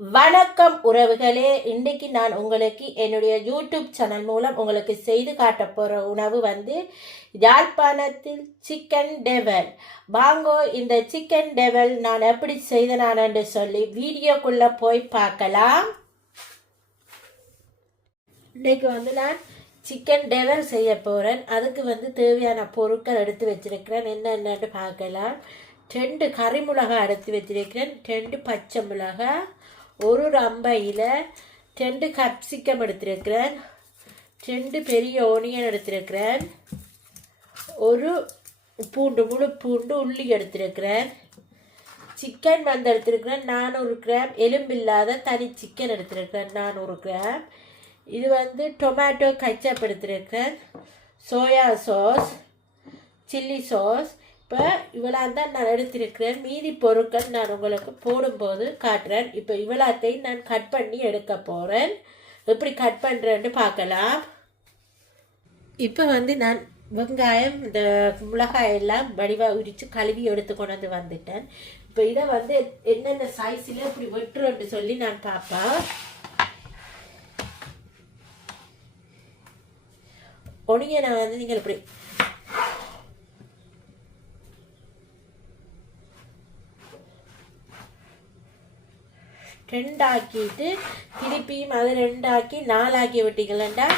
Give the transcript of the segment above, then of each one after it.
வணக்கம் உறவுகளே. இன்றைக்கு நான் உங்களுக்கு என்னுடைய யூடியூப் சேனல் மூலம் உங்களுக்கு செய்து காட்ட போகிற உணவு வந்து யாழ்ப்பாணத்தில் சிக்கன் டெவல் வாங்கோ இந்த சிக்கன் டெவல் நான் எப்படி செய்தனான் என்று சொல்லி வீடியோக்குள்ளே போய் பார்க்கலாம். இன்றைக்கு வந்து நான் சிக்கன் டெவல் செய்ய போகிறேன் அதுக்கு வந்து தேவையான பொருட்கள் எடுத்து வச்சிருக்கிறேன். என்னென்னு பார்க்கலாம். ரெண்டு கறி மிளகாய் எடுத்து வச்சிருக்கிறேன். ரெண்டு பச்சை மிளகாய் ஒரு ரம்பையில் ரெண்டு கப்சிக்கம் எடுத்திருக்கிறேன். ரெண்டு பெரிய ஓனியன் எடுத்திருக்கிறேன். ஒரு பூண்டு முழு பூண்டு உள்ளி எடுத்திருக்கிறேன். சிக்கன் வந்து எடுத்திருக்கிறேன் நானூறு கிராம் எலும்பில்லாத தனி சிக்கன் எடுத்திருக்கிறேன் நானூறு கிராம் இது வந்து டொமேட்டோ கச்சப் எடுத்திருக்கிறேன். சோயா சாஸ் சில்லி சாஸ் இப்போ இவ்வளோ தான் நான் எடுத்திருக்கிறேன். மீதி பொருட்கள் நான் உங்களுக்கு போடும்போது காட்டுறேன். இப்போ இவ்வளோத்தையும் நான் கட் பண்ணி எடுக்க போகிறேன் எப்படி கட் பண்ணுறேன்னு பார்க்கலாம். இப்போ வந்து நான் வெங்காயம் இந்த மிளகாய் எல்லாம் வடிவாக உரித்து கழுவி எடுத்து கொண்டு வந்து வந்துட்டேன். இப்போ இதை வந்து என்னென்ன சைஸில் இப்படி வெட்டுறோன்னு சொல்லி நான் பார்ப்பேன். ஒனியனை வந்து நீங்கள் இப்படி ரெண்டாக்கிட்டு திருப்பியும் அதை ரெண்டாக்கி நாலாக்கி விட்டீங்களேண்டா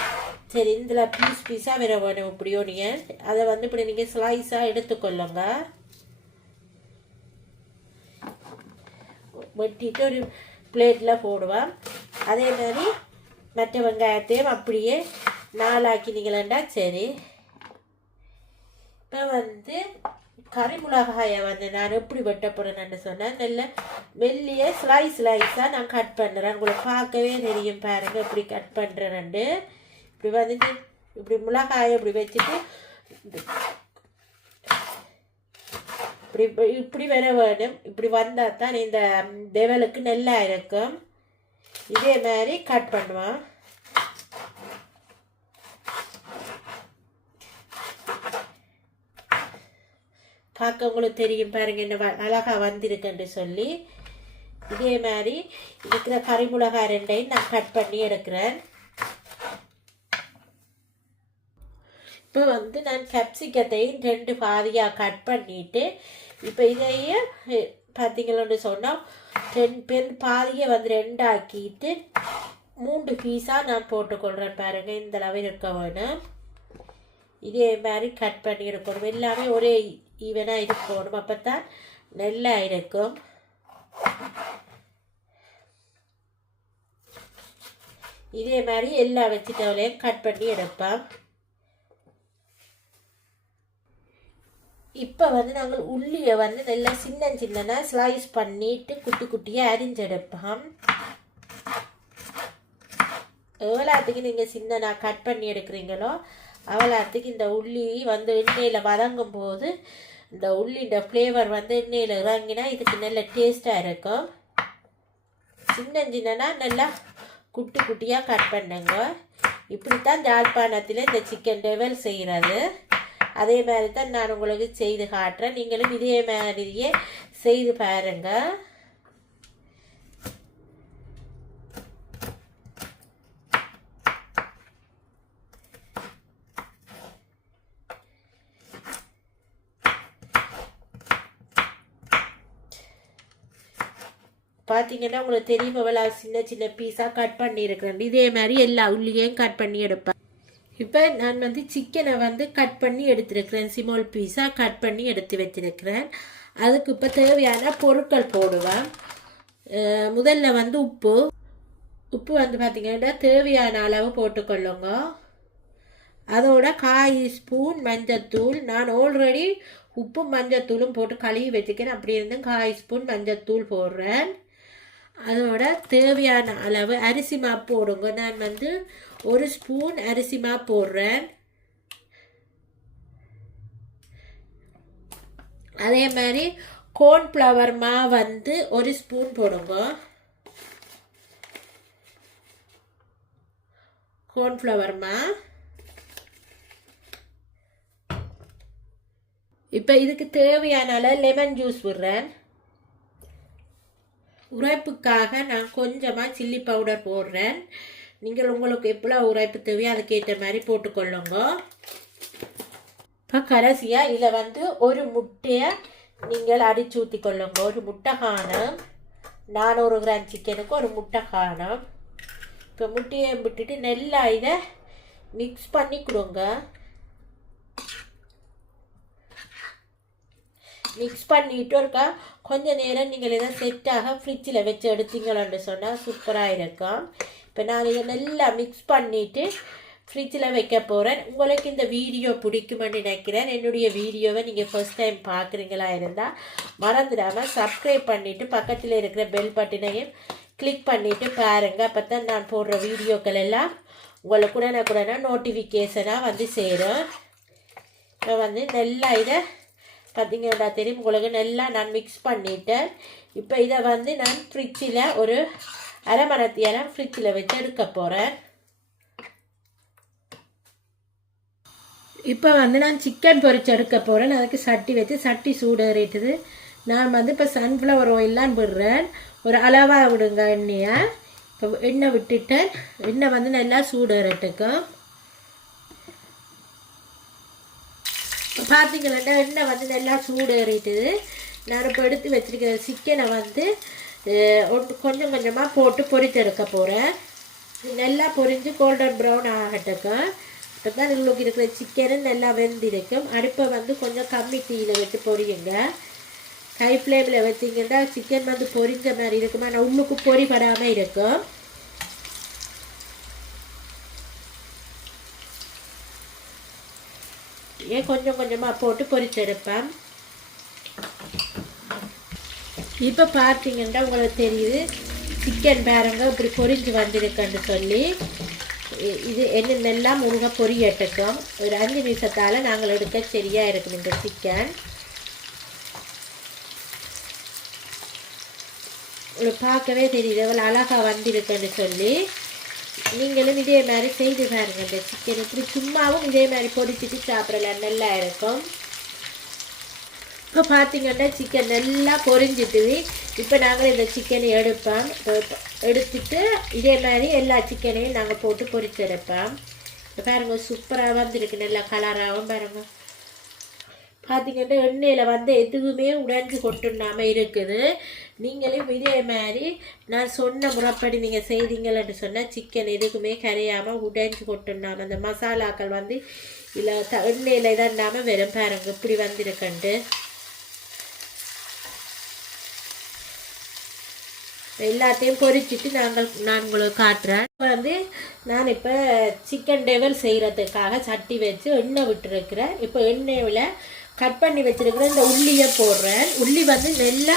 சரி இதில் பீஸ் பீஸாக வேற வேணும் இப்படியோ நீங்கள் அதை வந்து இப்படி நீங்கள் ஸ்லைஸாக எடுத்துக்கொள்ளுங்க. வெட்டிட்டு ஒரு பிளேட்டில் போடுவேன் அதே மாதிரி மற்ற வெங்காயத்தையும் அப்படியே நாலாக்கினீங்களேண்டா? சரி. இப்போ வந்து கறி மிளகாயை வந்து நான் எப்படி வெட்ட போகிறேன்னு சொன்னேன் நல்ல மெல்லிய ஸ்லைஸ் ஸ்லைஸாக நான் கட் பண்ணுறேன் உங்களுக்கு பார்க்கவே தெரியும் பாருங்கள் இப்படி கட் பண்ணுறேன்ண்டு இப்படி வந்துட்டு இப்படி மிளகாயை இப்படி வச்சுட்டு இப்படி இப்படி வர வேணும். இப்படி வந்தால் தான் இந்த டெவலுக்கு நல்லா இருக்கும். இதே மாதிரி கட் பண்ணுவான் பார்க்க உங்களுக்கு தெரியும் பாருங்க என்ன வ- அழகா வந்திருக்குன்னு சொல்லி. இதே மாதிரி இருக்கிற கறி ரெண்டையும் நான் கட் பண்ணி எடுக்கிறேன். இப்போ வந்து நான் கெப்சிக்கத்தையும் ரெண்டு பாதியாக கட் பண்ணிட்டு இப்போ இதையும் பார்த்தீங்களோன்னு சொன்னால் ரெண்டு பெண் பாதியை வந்து ரெண்டாக்கிட்டு மூன்று பீஸாக நான் போட்டுக்கொள்கிறேன் பாருங்கள் இந்த அளவு இருக்க வேணும் இதே மாதிரி கட் பண்ணி எடுக்கணும். எல்லாமே ஒரே ஈவனாக இருக்கணும். அப்போ தான் நல்லா இருக்கும். இதே மாதிரி எல்லா வெஜிடபிளையும் கட் பண்ணி எடுப்பேன் இப்போ வந்து நாங்கள் உள்ளியை வந்து நல்லா சின்ன சின்னதாக ஸ்லைஸ் பண்ணிட்டு குட்டி குட்டியாக அரிஞ்செடுப்போம். எவ்வளோத்துக்கு நீங்கள் சின்னதாக கட் பண்ணி எடுக்கிறீங்களோ அவலாத்துக்கு இந்த உள்ளி வந்து எண்ணெயில் வதங்கும் போது இந்த உள்ளின்ற ஃப்ளேவர் வந்து எண்ணெயில் இறங்கினா இதுக்கு நல்ல டேஸ்ட்டாக இருக்கும். சின்ன சின்னனா நல்லா குட்டி குட்டியாக கட் பண்ணுங்க. இப்படித்தான் யாழ்ப்பாணத்தில் இந்த சிக்கன் டெவல் செய்கிறது அதே மாதிரி தான் நான் உங்களுக்கு செய்து காட்டுறேன். நீங்களும் இதே மாதிரியே செய்து பாருங்கள் பார்த்தீங்கன்னா உங்களுக்கு தெரியும் எவ்வளோ சின்ன சின்ன பீஸாக கட் பண்ணியிருக்கிறேன். இதே மாதிரி எல்லா உள்ளியையும் கட் பண்ணி எடுப்பேன். இப்போ நான் வந்து சிக்கனை வந்து கட் பண்ணி எடுத்திருக்கிறேன். சிமோல் பீஸாக கட் பண்ணி எடுத்து வச்சிருக்கிறேன். அதுக்கு இப்போ தேவையான பொருட்கள் போடுவேன். முதல்ல வந்து உப்பு. உப்பு வந்து பார்த்திங்கன்னா தேவையான அளவு போட்டுக்கொள்ளுங்க. அதோட காய் ஸ்பூன் மஞ்சத்தூள் நான் ஆல்ரெடி உப்பும் மஞ்சத்தூளும் போட்டு கழுவி வச்சுக்கிறேன் அப்படி இருந்தும் காய் ஸ்பூன் மஞ்சத்தூள் போடுறேன். அதோட தேவையான அளவு அரிசி மா போடுங்க. நான் வந்து ஒரு ஸ்பூன் அரிசி மா போடுறேன். அதே மாதிரி கோர்ன்ஃப்ளவர் மா வந்து ஒரு ஸ்பூன் போடுங்க. கோர்ன்ஃப்ளவர் மா இப்போ இதுக்கு தேவையான லெமன் ஜூஸ் விடுறேன் உரைப்புக்காக நான் கொஞ்சமாக சில்லி பவுடர் போடுறேன். நீங்கள் உங்களுக்கு எவ்வளோ உரைப்பு தேவையோ அதுக்கேற்ற மாதிரி போட்டுக்கொள்ளுங்க. இப்போ கடைசியாக இதில் வந்து ஒரு முட்டையை நீங்கள் அடிச்சு ஊற்றி கொள்ளுங்க ஒரு முட்டை காணும் நானூறு கிராம் சிக்கனுக்கு ஒரு முட்டை காணும் இப்போ முட்டையை விட்டுட்டு நெல்லாக இதை மிக்ஸ் பண்ணி கொடுங்க. மிக்ஸ் பண்ணிட்டு இருக்கா. கொஞ்ச நேரம் நீங்கள் இதை செட்டாக ஃப்ரிட்ஜில் வச்சு எடுத்தீங்களான்னு சொன்னால் சூப்பராக இருக்கும். இப்போ நான் இதை நல்லா மிக்ஸ் பண்ணிவிட்டு ஃப்ரிட்ஜில் வைக்க போகிறேன் உங்களுக்கு இந்த வீடியோ பிடிக்குமென்னு நினைக்கிறேன். என்னுடைய வீடியோவை நீங்கள் ஃபர்ஸ்ட் டைம் பார்க்குறீங்களா இருந்தால் மறந்துடாமல் சப்ஸ்கிரைப் பண்ணிவிட்டு பக்கத்தில் இருக்கிற பெல் பட்டனையும் கிளிக் பண்ணிவிட்டு பாருங்கள் அப்போ தான் நான் போடுற வீடியோக்கள் எல்லாம் உங்களுக்கு உடனே உடனே நோட்டிஃபிகேஷனாக வந்து சேரும். இப்போ வந்து நல்லா இதை பார்த்தீங்கன்னா தெரியும் உங்களுக்கு நல்லா நான் மிக்ஸ் பண்ணிவிட்டேன் இப்போ இதை வந்து நான் ஃப்ரிட்ஜில் ஒரு அரை மணத்தியாலம் ஃப்ரிட்ஜில் வச்சு எடுக்க போகிறேன் இப்போ வந்து நான் சிக்கன் பொரிச்சு எடுக்க போகிறேன் அதுக்கு சட்டி வச்சு சட்டி சூடேறிட்டுது நான் வந்து இப்போ சன்ஃப்ளவர் ஆயிலான்னு விடுறேன். ஒரு அளவாக விடுங்க எண்ணெயை. இப்போ எண்ணெய் விட்டுட்டேன். எண்ணெய் வந்து நல்லா சூடேறட்டுக்கும் இப்போ பார்த்தீங்களா எண்ணெய் வந்து நல்லா சூடேறிட்டுது நான் இப்போ எடுத்து வச்சுருக்கிற சிக்கனை வந்து ஒன்று கொஞ்சம் கொஞ்சமாக போட்டு பொரிச்செடுக்க போகிறேன் நல்லா பொரிஞ்சு கோல்டன் ப்ரௌன் ஆகட்டுக்கும் இப்போ தான் உங்களுக்கு இருக்கிற சிக்கனும் நல்லா வெந்திருக்கும். அடுப்பை வந்து கொஞ்சம் கம்மி தீயில் வச்சு பொரியுங்க. ஹை ஃப்ளேமில் வச்சிங்கன்னா சிக்கன் வந்து பொரிஞ்ச மாதிரி இருக்கும்? ஆனால் உள்ளுக்கு பொரிபடாமல் இருக்கும். ஏன் கொஞ்சம் கொஞ்சமாக போட்டு பொறிச்செடுப்பேன் இப்போ பார்த்தீங்கன்னா உங்களுக்கு தெரியுது சிக்கன் பாருங்க இப்படி பொரிஞ்சு வந்திருக்குன்னு சொல்லி. இது என்னென்னலாம் முருங்க முருக பொரியட்டுக்கும் ஒரு அஞ்சு நிமிஷத்தால் நாங்கள் எடுக்க சரியாக இருக்கும் இந்த சிக்கன் ஒரு பார்க்கவே தெரியுது எவ்வளோ அழகாக வந்திருக்குன்னு சொல்லி. நீங்களும் இதே மாதிரி செய்து பாருங்க இந்த சிக்கன் இப்படி சும்மாவும் இதே மாதிரி பொடிச்சிட்டு சாப்பிடலாம். நல்லா இருக்கும். இப்போ பார்த்தீங்கன்னா சிக்கன் நல்லா பொரிஞ்சிட்டுது இப்போ நாங்கள் இந்த சிக்கனை எடுப்போம். எடுத்துட்டு இதே மாதிரி எல்லா சிக்கனையும் நாங்கள் போட்டு பொரிச்சு எடுப்போம். இப்போ பாருங்க சூப்பராக வந்துருக்கு. நல்லா கலராகவும் பாருங்க. பார்த்தீங்கன்னா எண்ணெயில் வந்து எதுவுமே உடைஞ்சு கொட்டுனாமல் இருக்குது. நீங்களே இதே மாதிரி நான் சொன்ன முறைப்படி நீங்கள் செய்தீங்கன்னு சொன்னால் சிக்கன் எதுக்குமே கரையாமல் உடைஞ்சு கொட்டுனாமல் அந்த மசாலாக்கள் வந்து இல்லை த எண்ணெயில் இதாண்டாமல் வெறும் பாருங்க இப்படி வந்திருக்கண்டு எல்லாத்தையும் பொரிச்சிட்டு நாங்கள் நான் உங்களுக்கு காட்டுறேன். இப்போ வந்து நான் இப்போ சிக்கன் டெவல் செய்கிறதுக்காக சட்டி வச்சு எண்ணெய் விட்டுருக்கிறேன். இப்போ எண்ணெயில் கட் பண்ணி வச்சுருக்கிறேன் இந்த உள்ளியை போடுறேன். உள்ளி வந்து நல்லா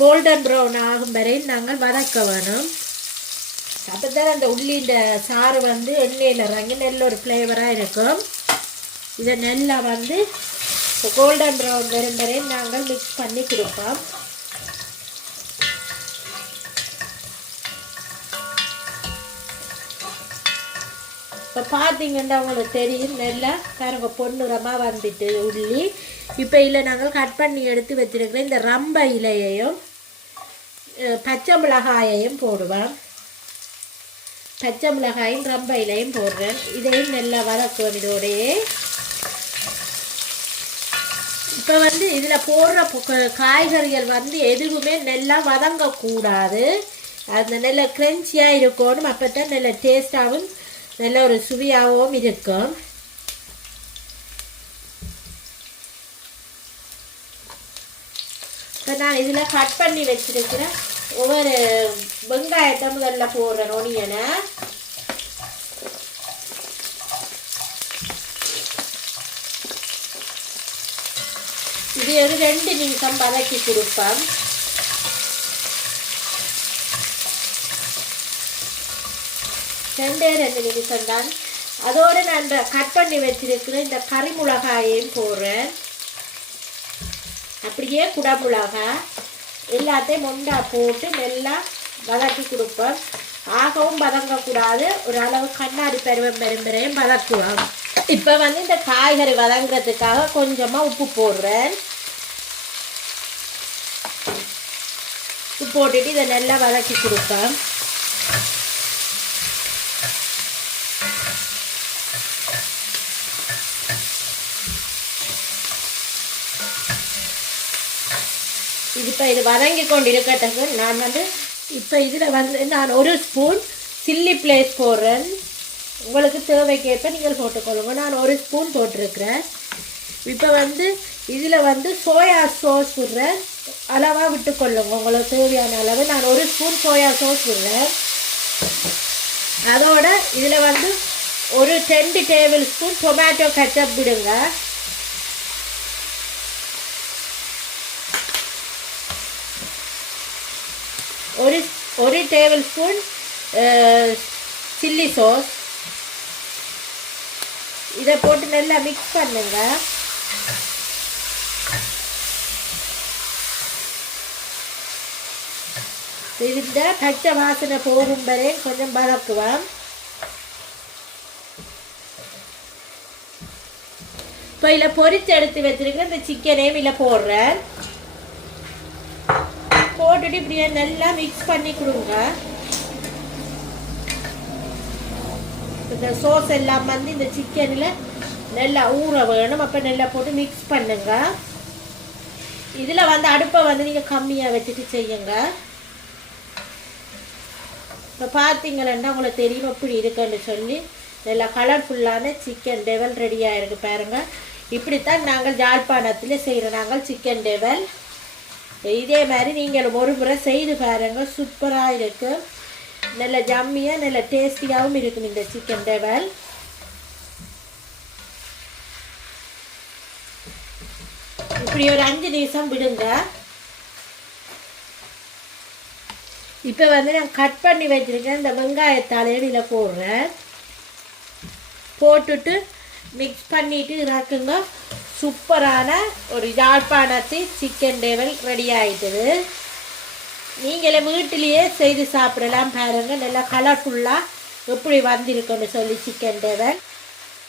கோல்டன் ப்ரௌன் ஆகும் வரை நாங்கள் வதக்க வேணும். அப்போ தான் அந்த உள்ளின்ற சாறு வந்து எண்ணெயில் இறங்கி நல்ல ஒரு ஃப்ளேவராக இருக்கும். இதை நல்லா வந்து கோல்டன் ப்ரௌன் வரும் வரை நாங்கள் மிக்ஸ் பண்ணி கொடுப்போம். இப்போ பார்த்தீங்கன்னா உங்களுக்கு தெரியும் நல்லா பாருங்க பொன்னுரமாக வந்துட்டு உள்ளி. இப்போ இதில் நாங்கள் கட் பண்ணி எடுத்து வச்சிருக்கிற இந்த ரம்ப இலையையும் பச்சை மிளகாயையும் போடுவேன் பச்சை மிளகாயும் ரம்ப இலையும் போடுறேன் இதையும் நல்லா வதக்குவேன் இதோடையே இப்போ வந்து இதில் போடுற காய்கறிகள் வந்து எதுவுமே நல்லா வதங்கக்கூடாது அந்த நல்ல க்ரன்ச்சியாக இருக்கணும் அப்போ தான் நல்ல டேஸ்ட்டாகவும் நல்ல ஒரு சுவையாகவும் இருக்கும் நான் இதில் கட் பண்ணி வச்சிருக்கிற ஒவ்வொரு வெங்காயத்தை முதல்ல போடுறேன் ஒனியனை இது ஒரு ரெண்டு நிமிஷம் வதக்கி கொடுப்பேன். ரெண்டே ரெண்டு நிமிஷம் தான் அதோடு நான் இந்த கட் பண்ணி வச்சிருக்கிற இந்த கறி மிளகாயையும் போடுறேன். அப்படியே குடமிளகா எல்லாத்தையும் முண்டா போட்டு நல்லா வதக்கி கொடுப்பேன் ஆகவும் வதங்கக்கூடாது. ஒரு அளவு கண்ணாடி பருவம் பெரும்பெறையும் வதக்குவோம். இப்போ வந்து இந்த காய்கறி வதங்குறதுக்காக கொஞ்சமாக உப்பு போடுறேன். உப்பு போட்டுட்டு இதை நல்லா வதக்கி கொடுப்பேன் இது இப்போ இது வதங்கி கொண்டு இருக்கட்டக்கு நான் வந்து இப்போ இதில் வந்து நான் ஒரு ஸ்பூன் சில்லி பிளேஸ் போடுறேன். உங்களுக்கு தேவைக்கேற்ப நீங்கள் போட்டுக்கொள்ளுங்க. நான் ஒரு ஸ்பூன் போட்டிருக்கிறேன். இப்போ வந்து இதில் வந்து சோயா சோஸ் விடுறேன். அளவாக விட்டுக்கொள்ளுங்க. உங்களுக்கு தேவையான அளவு. நான் ஒரு ஸ்பூன் சோயா சோஸ் விடுறேன். அதோட இதில் வந்து ஒரு ரெண்டு டேபிள் ஸ்பூன் டொமேட்டோ கச்சப் விடுங்க. ஒரு ஒரு டேபிள் ஸ்பூன் சில்லி சாஸ் இதை போட்டு நல்லா மிக்ஸ் பண்ணுங்க இந்த பச்சை வாசனை போகும் வரை கொஞ்சம் வதக்குவோம் இப்போ இதில் பொறித்து எடுத்து வச்சிருக்கிற இந்த சிக்கனையும் இதில் போடுறேன் போட்டுட்டு இப்படியே நல்லா மிக்ஸ் பண்ணி கொடுங்க. இந்த சோஸ் எல்லாம் வந்து இந்த சிக்கனில் நல்லா ஊற வேணும். அப்போ நல்லா போட்டு மிக்ஸ் பண்ணுங்க. இதில் வந்து அடுப்பை வந்து நீங்கள் கம்மியாக வச்சுட்டு செய்யுங்க. இப்போ பார்த்தீங்களா உங்களுக்கு தெரியும் எப்படி இருக்குன்னு சொல்லி. நல்லா கலர்ஃபுல்லான சிக்கன் டெவல் ரெடியாக இருக்குது பாருங்கள் இப்படித்தான் நாங்கள் ஜாழ்ப்பாணத்தில் செய்கிற நாங்கள் சிக்கன் டெவல் இதே மாதிரி நீங்கள் ஒரு முறை செய்து பாருங்கள் சூப்பராக இருக்கும் நல்ல ஜம்மியாக நல்ல டேஸ்டியாகவும் இருக்கும் இந்த சிக்கன் டெவல் இப்படி ஒரு அஞ்சு நிமிஷம் விடுங்க. இப்போ வந்து நான் கட் பண்ணி வச்சுருக்கேன். இந்த வெங்காயத்தாலையும் இதில் போடுறேன். போட்டுட்டு மிக்ஸ் பண்ணிட்டு இறக்குங்க. சூப்பரான ஒரு யாழ்ப்பாணத்து சிக்கன் டேவல் ரெடி ஆகிட்டது நீங்களே வீட்டிலேயே செய்து சாப்பிடலாம் பாருங்கள் நல்லா கலர்ஃபுல்லாக எப்படி வந்திருக்குன்னு சொல்லி சிக்கன் டேவல்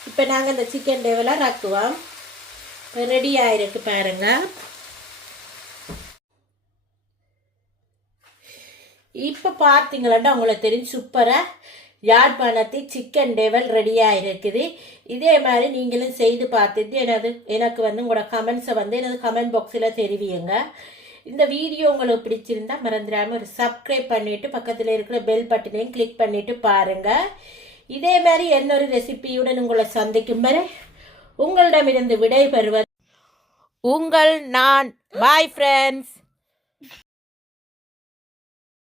இப்போ நாங்கள் இந்த சிக்கன் டேவலை ரக்குவோம் இப்போ ரெடி ஆகிருக்கு பாருங்கள் இப்போ பார்த்தீங்களாட்டா உங்களுக்கு தெரியும் சூப்பராக யாழ்ப்பாணத்து சிக்கன் டேவல் ரெடியாக இருக்குது இதே மாதிரி நீங்களும் செய்து பார்த்துட்டு எனது எனக்கு வந்து உங்களோட கமெண்ட்ஸை வந்து எனது கமெண்ட் பாக்ஸில் தெரிவியுங்க. இந்த வீடியோ உங்களுக்கு பிடிச்சிருந்தா மறந்துடாமல் ஒரு சப்ஸ்கிரைப் பண்ணிவிட்டு பக்கத்தில் இருக்கிற பெல் பட்டனையும் கிளிக் பண்ணிவிட்டு பாருங்கள் இதே மாதிரி இன்னொரு ரெசிபியுடன் உங்களை சந்திக்கும் வரை உங்களிடமிருந்து விடைபெறுவது உங்கள் நான் பாய் ஃப்ரெண்ட்ஸ்